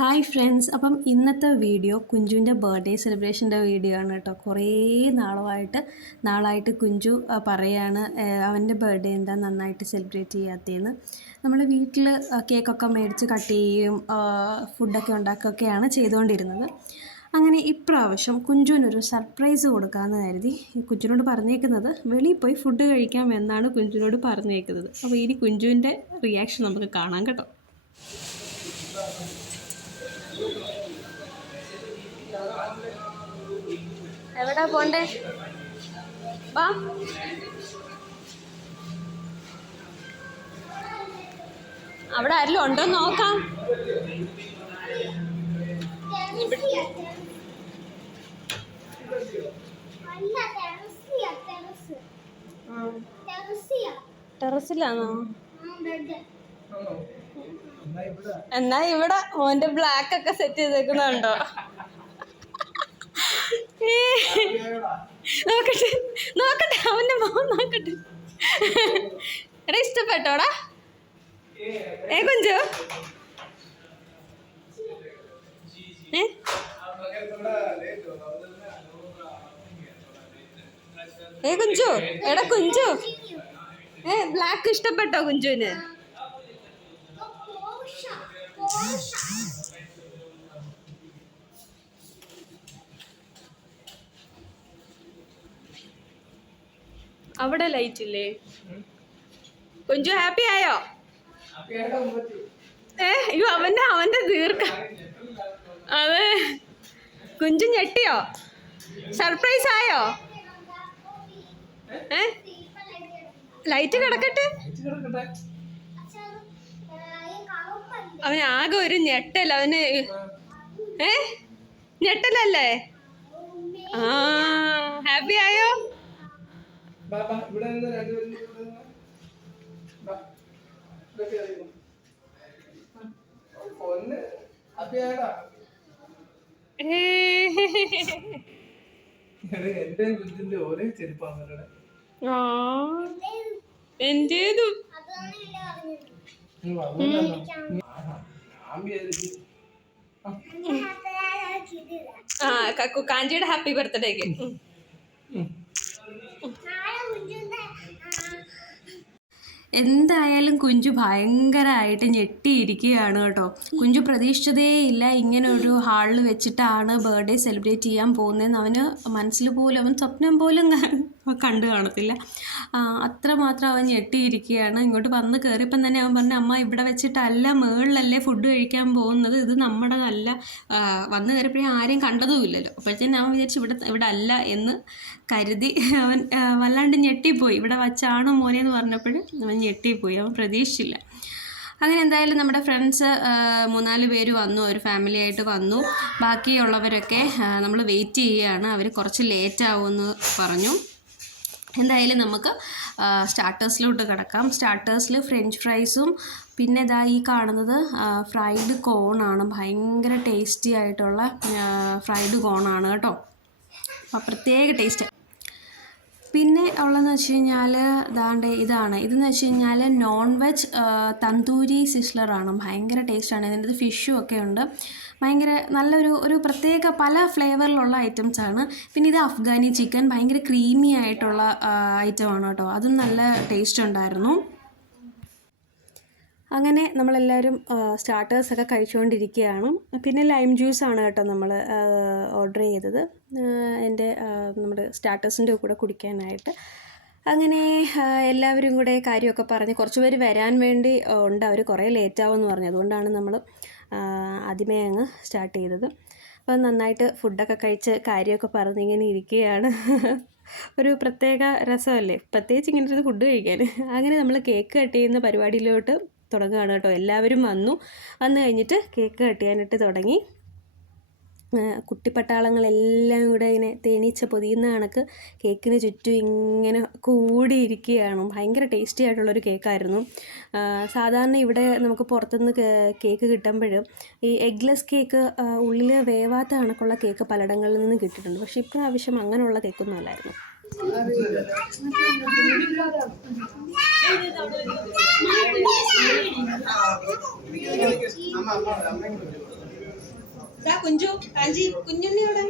Hi friends, അപ്പം ഇന്നത്തെ video കുഞ്ചുവിൻ്റെ birthday സെലിബ്രേഷൻ്റെ video ആണ് കേട്ടോ. കുറേ നാളായിട്ട് കുഞ്ചു പറയാണ് അവൻ്റെ ബർത്ത്ഡേ എന്താ നന്നായിട്ട് സെലിബ്രേറ്റ് ചെയ്യാത്തതെന്ന്. നമ്മൾ വീട്ടിൽ കേക്കൊക്കെ മേടിച്ച് കട്ട് ചെയ്യുകയും ഫുഡൊക്കെ ഉണ്ടാക്കുകയൊക്കെയാണ് ചെയ്തുകൊണ്ടിരുന്നത്. അങ്ങനെ ഇപ്രാവശ്യം കുഞ്ചുവിനൊരു സർപ്രൈസ് കൊടുക്കാമെന്ന് കരുതി കുഞ്ചുവിനോട് പറഞ്ഞേക്കുന്നത് വെളിയിൽ പോയി ഫുഡ് കഴിക്കാം എന്നാണ് കുഞ്ചുവിനോട് പറഞ്ഞേക്കുന്നത്. അപ്പോൾ ഇനി കുഞ്ചുവിൻ്റെ റിയാക്ഷൻ നമുക്ക് കാണാം കേട്ടോ. എവിടാ പോണ്ടേ? വാ. അവിടെ ആരെങ്കിലും ഉണ്ടോ നോക്കാം. ടെറസിലാണോ? എന്നാ ഇവിടെ മോന്റെ ബ്ലാക്ക് ഒക്കെ സെറ്റ് ചെയ്തേക്കുന്നുണ്ടോ? നോക്കട്ടെ അവന്റെ മോൻ നോക്കട്ടെ. എടാ ഇഷ്ടപ്പെട്ടോടാ? കുഞ്ചു കുഞ്ചു എടാ കുഞ്ചു ബ്ലാക്ക് ഇഷ്ടപ്പെട്ടോ കുഞ്ചുവിന്? അവിടെ ലൈറ്റ് ഇല്ലേ? കുഞ്ചു ഹാപ്പി ആയോ? അയ്യോ അവന്റെ ദീർഘ അതെ. കുഞ്ചു ഞെട്ടിയോ? സർപ്രൈസ് ആയോ? ലൈറ്റ് കിടക്കട്ടെ. അവന് ആകെ ഒരു ഞെട്ടല്ല അവന്. ഞെട്ടലല്ലേ? ഹാപ്പി ആയോ? എന്റേതും കാഞ്ചിയുടെ ഹാപ്പി ബർത്ത്ഡേക്ക്. എന്തായാലും കുഞ്ചു ഭയങ്കരമായിട്ട് ഞെട്ടിയിരിക്കുകയാണ് കേട്ടോ. കുഞ്ചു പ്രതീക്ഷിച്ചതേ ഇല്ല ഇങ്ങനെ ഒരു ഹാളിൽ വെച്ചിട്ടാണ് ബർത്ത്ഡേ സെലിബ്രേറ്റ് ചെയ്യാൻ പോകുന്നതെന്ന്. അവന് മനസ്സിൽ പോലും അവൻ സ്വപ്നം പോലും കണ്ടു കാണത്തില്ല. അത്രമാത്രം അവൻ ഞെട്ടിയിരിക്കുകയാണ്. ഇങ്ങോട്ട് വന്ന് കയറിയപ്പം തന്നെ അവൻ പറഞ്ഞു, അമ്മ ഇവിടെ വെച്ചിട്ടല്ല, മുകളിലല്ലേ ഫുഡ് കഴിക്കാൻ പോകുന്നത്, ഇത് നമ്മുടെതല്ല. വന്ന് കയറിയപ്പോഴേ ആരെയും കണ്ടതുമില്ലല്ലോ. അപ്പോഴത്തേനും അവൻ വിചാരിച്ചു ഇവിടെ അല്ല എന്ന് കരുതി അവൻ വല്ലാണ്ട് ഞെട്ടിപ്പോയി. ഇവിടെ വച്ചാണ് മോനെന്ന് പറഞ്ഞപ്പോൾ അവൻ ഞെട്ടിപ്പോയി, അവൻ പ്രതീക്ഷിച്ചില്ല. അങ്ങനെ എന്തായാലും നമ്മുടെ ഫ്രണ്ട്സ് 3-4 പേര് വന്നു, ഒരു ഫാമിലി ആയിട്ട് വന്നു. ബാക്കിയുള്ളവരൊക്കെ നമ്മൾ വെയിറ്റ് ചെയ്യുകയാണ്. അവർ കുറച്ച് ലേറ്റ് ആവുമെന്ന് പറഞ്ഞു. എന്തായാലും നമുക്ക് സ്റ്റാർട്ടേഴ്സിലോട്ട് കിടക്കാം. സ്റ്റാർട്ടേഴ്സിൽ ഫ്രഞ്ച് ഫ്രൈസും പിന്നെ ഇതാ ഈ കാണുന്നത് ഫ്രൈഡ് കോണാണ്. ഭയങ്കര ടേസ്റ്റി ആയിട്ടുള്ള ഫ്രൈഡ് കോണാണ് കേട്ടോ. അപ്പോൾ പ്രത്യേക ടേസ്റ്റ്. പിന്നെ ഉള്ളതെന്ന് വെച്ച് കഴിഞ്ഞാൽ ഇതെന്ന് വെച്ച് കഴിഞ്ഞാൽ നോൺ വെജ് തന്തൂരി സിസ്ലറാണ്. ഭയങ്കര ടേസ്റ്റാണ്. ഇതിൻ്റെ ഫിഷും ഒക്കെ ഉണ്ട്. ഭയങ്കര നല്ലൊരു പ്രത്യേക പല ഫ്ലേവറിലുള്ള ഐറ്റംസാണ്. പിന്നെ ഇത് അഫ്ഗാനി ചിക്കൻ, ഭയങ്കര ക്രീമി ആയിട്ടുള്ള ഐറ്റമാണ് കേട്ടോ. അതും നല്ല ടേസ്റ്റ് ഉണ്ടായിരുന്നു. അങ്ങനെ നമ്മളെല്ലാവരും സ്റ്റാർട്ടേഴ്സൊക്കെ കഴിച്ചുകൊണ്ടിരിക്കുകയാണ്. പിന്നെ ലൈം ജ്യൂസാണ് കേട്ടോ നമ്മൾ ഓർഡർ ചെയ്തത് നമ്മുടെ സ്റ്റാർട്ടേഴ്സിൻ്റെ കൂടെ കുടിക്കാനായിട്ട്. അങ്ങനെ എല്ലാവരും കൂടെ കാര്യമൊക്കെ പറഞ്ഞ് കുറച്ച് പേര് വരാൻ വേണ്ടി ഉണ്ട്. അവർ കുറേ ലേറ്റാവുമെന്ന് പറഞ്ഞു. അതുകൊണ്ടാണ് നമ്മൾ ആദ്യമേ അങ്ങ് സ്റ്റാർട്ട് ചെയ്തത്. അപ്പോൾ നന്നായിട്ട് ഫുഡൊക്കെ കഴിച്ച് കാര്യമൊക്കെ പറഞ്ഞിങ്ങനെ ഇരിക്കുകയാണ്. ഒരു പ്രത്യേക രസമല്ലേ, പ്രത്യേകിച്ച് ഇങ്ങനത്തെ ഒരു ഫുഡ് കഴിക്കാൻ. അങ്ങനെ നമ്മൾ കേക്ക് കട്ട് ചെയ്യുന്ന പരിപാടിയിലോട്ട് തുടങ്ങുകയാണ് കേട്ടോ. എല്ലാവരും വന്നു കഴിഞ്ഞിട്ട് കേക്ക് കട്ട് ചെയ്യാനായിട്ട് തുടങ്ങി. കുട്ടിപ്പട്ടാളങ്ങളെല്ലാം കൂടെ ഇങ്ങനെ തേനീച്ച പൊതിയുന്ന കണക്ക് കേക്കിന് ചുറ്റും ഇങ്ങനെ കൂടിയിരിക്കുകയാണ്. ഭയങ്കര ടേസ്റ്റി ആയിട്ടുള്ളൊരു കേക്കായിരുന്നു. സാധാരണ ഇവിടെ നമുക്ക് പുറത്തുനിന്ന് കേക്ക് കിട്ടുമ്പോഴും ഈ എഗ്ലെസ് കേക്ക്, ഉള്ളിൽ വേവാത്ത കണക്കുള്ള കേക്ക് പലയിടങ്ങളിൽ നിന്ന് കിട്ടിയിട്ടുണ്ട്. പക്ഷേ ഇപ്രാവശ്യം അങ്ങനെയുള്ള കേക്കൊന്നും അല്ലായിരുന്നു. കുഞ്ചു കാഞ്ചി കുഞ്ഞുണ്ണി അവിടെ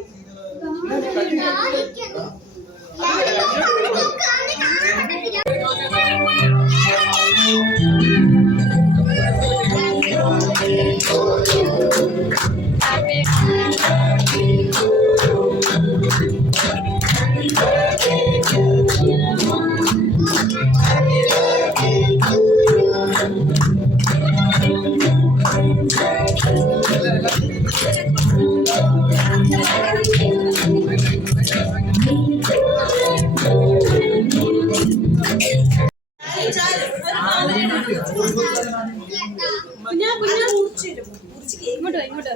ഇങ്ങോട്ട്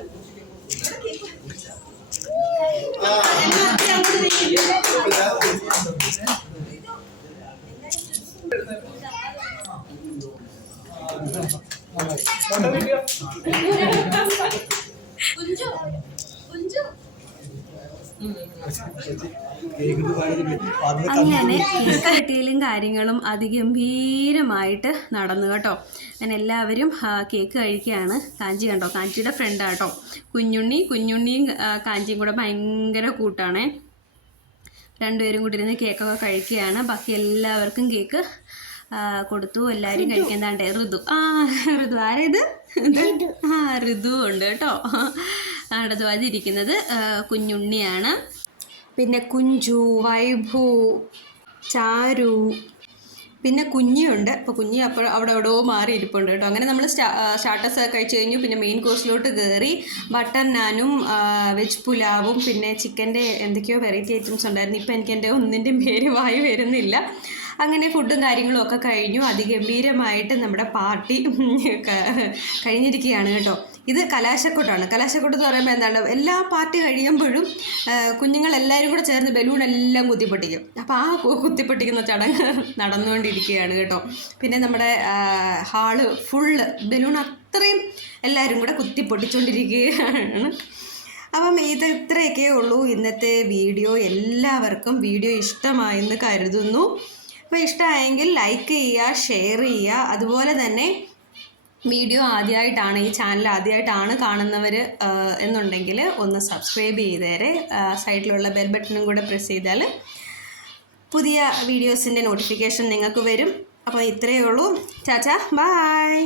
അങ്ങനെ കേക്ക് കട്ടിയിലും കാര്യങ്ങളും അതിഗംഭീരമായിട്ട് നടന്നു കേട്ടോ. അങ്ങനെ എല്ലാവരും കേക്ക് കഴിക്കുകയാണ്. കാഞ്ചി കണ്ടോ, കാഞ്ചിയുടെ ഫ്രണ്ടാട്ടോ കുഞ്ഞുണ്ണിയും കാഞ്ചിയും കൂടെ ഭയങ്കര കൂട്ടാണേ. രണ്ടുപേരും കൂടി ഇരുന്ന് കേക്കൊക്കെ കഴിക്കുകയാണ്. ബാക്കി എല്ലാവർക്കും കേക്ക് കൊടുത്തു. എല്ലാവരും കഴിക്കുന്നതാണ്ടേ. ഋതു ആരേത്? ഋതു ഉണ്ട് കേട്ടോ. അടുത്തതിരിക്കുന്നത് കുഞ്ഞുണ്ണിയാണ്. പിന്നെ കുഞ്ചു, വൈഭു, ചാരു, പിന്നെ കുഞ്ഞിയുണ്ട്. അപ്പോൾ കുഞ്ഞി അപ്പോൾ അവിടെ എവിടെയോ മാറി ഇരിപ്പുണ്ട് കേട്ടോ. അങ്ങനെ നമ്മൾ സ്റ്റാർട്ടേഴ്സ് കഴിച്ച് കഴിഞ്ഞു. പിന്നെ മെയിൻ കോഴ്സിലോട്ട് കയറി. ബട്ടർ നാനും വെജ് പുലാവും പിന്നെ ചിക്കൻ്റെ എന്തൊക്കെയോ വെറൈറ്റി ഐറ്റംസ് ഉണ്ടായിരുന്നു. ഇപ്പോൾ എനിക്ക് എൻ്റെ ഒന്നിൻ്റെയും പേര് വായി വരുന്നില്ല. അങ്ങനെ ഫുഡും കാര്യങ്ങളും ഒക്കെ കഴിഞ്ഞു. അതിഗംഭീരമായിട്ട് നമ്മുടെ പാർട്ടി കഴിഞ്ഞിരിക്കുകയാണ് കേട്ടോ. ഇത് കലാശക്കൊട്ടാണ്. കലാശക്കൊട്ട് എന്ന് പറയുമ്പോൾ എന്താണ്, എല്ലാ പാർട്ടി കഴിയുമ്പോഴും കുഞ്ഞുങ്ങളെല്ലാവരും കൂടെ ചേർന്ന് ബലൂണെല്ലാം കുത്തിപ്പൊട്ടിക്കും. അപ്പോൾ ആ കുത്തിപ്പൊട്ടിക്കുന്ന ചടങ്ങ് നടന്നുകൊണ്ടിരിക്കുകയാണ് കേട്ടോ. പിന്നെ നമ്മുടെ ഹാള് ഫുള്ള് ബലൂൺ അത്രയും എല്ലാവരും കൂടെ കുത്തിപ്പൊട്ടിച്ചുകൊണ്ടിരിക്കുകയാണ്. അപ്പം ഇത്രയൊക്കെ ഉള്ളൂ ഇന്നത്തെ വീഡിയോ. എല്ലാവർക്കും വീഡിയോ ഇഷ്ടമായെന്ന് കരുതുന്നു. അപ്പോൾ ഇഷ്ടമായെങ്കിൽ ലൈക്ക് ചെയ്യുക, ഷെയർ ചെയ്യുക. അതുപോലെ തന്നെ വീഡിയോ ആദ്യമായിട്ടാണ്, ഈ ചാനൽ ആദ്യമായിട്ടാണ് കാണുന്നവർ എന്നുണ്ടെങ്കിൽ ഒന്ന് സബ്സ്ക്രൈബ് ചെയ്തേരെ. സൈഡിലുള്ള ബെൽ ബട്ടണും കൂടെ പ്രസ് ചെയ്താൽ പുതിയ വീഡിയോസിൻ്റെ നോട്ടിഫിക്കേഷൻ നിങ്ങൾക്ക് വരും. അപ്പോൾ ഇത്രയേ ഉള്ളൂ. ചാച്ചാ ബൈ.